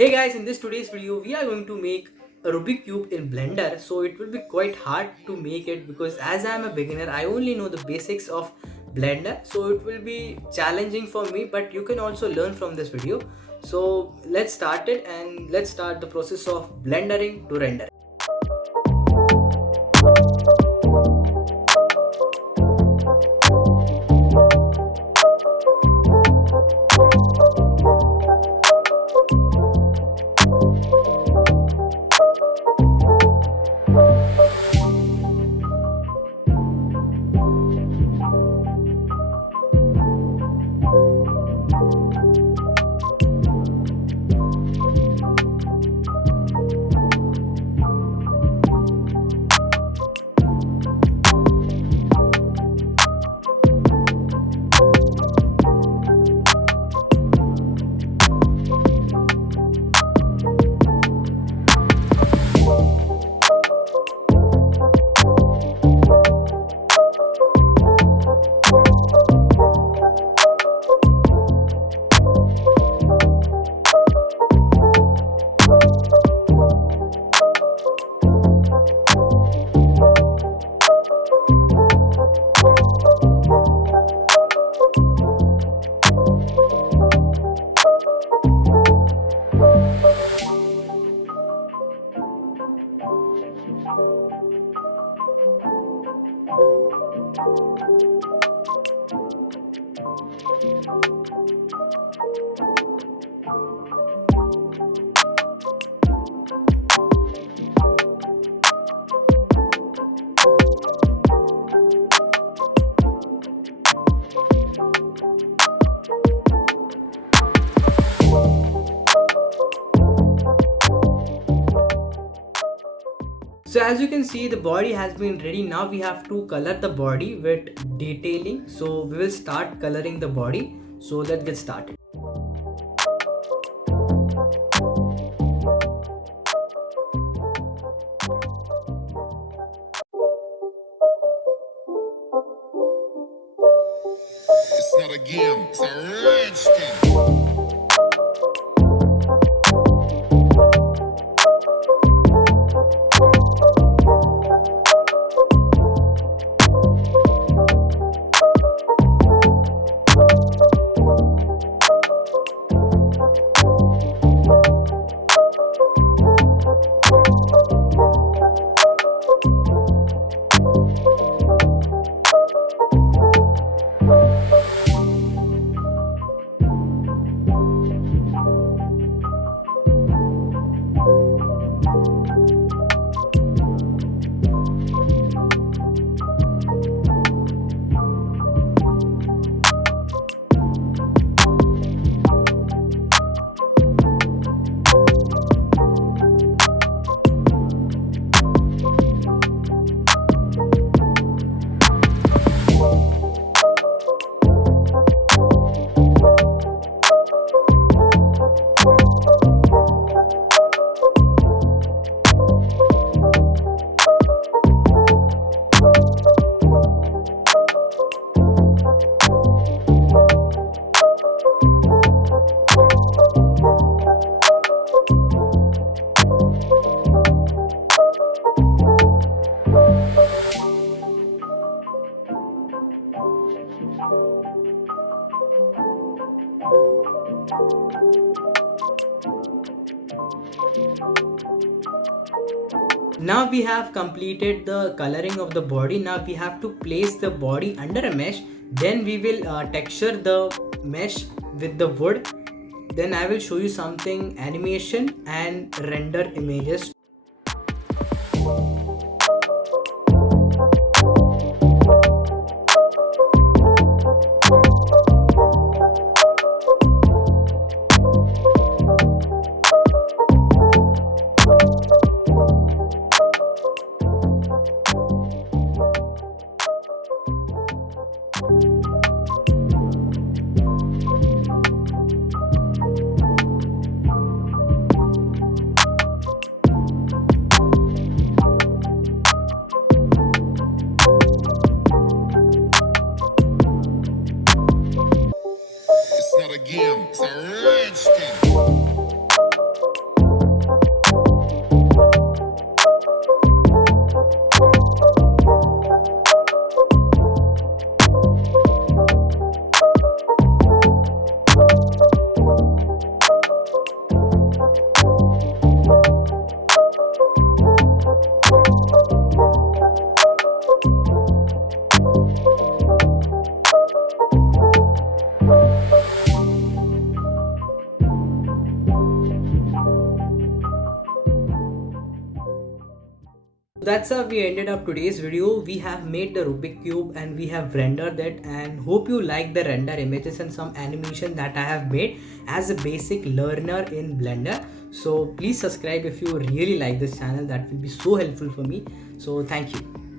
Hey guys, in this today's video, we are going to make a Rubik cube in Blender. So it will be quite hard to make it because as I am a beginner, I only know the basics of Blender. So it will be challenging for me, but you can also learn from this video. So let's start it and let's start the process of blendering to render. So as you can see, the body has been ready. Now we have to color the body with detailing. So we will start coloring the body. So let's get started. It's not a game, it's a rich thing. Now we have completed the coloring of the body. Now we have to place the body under a mesh. Then we will texture the mesh with the wood. Then I will show you something animation and render images. that's how we ended up today's video. We have made the Rubik cube and we have rendered it, and hope you like the render images and some animation that I have made as a basic learner in Blender. So please subscribe if you really like this channel. That will be so helpful for me. So thank you.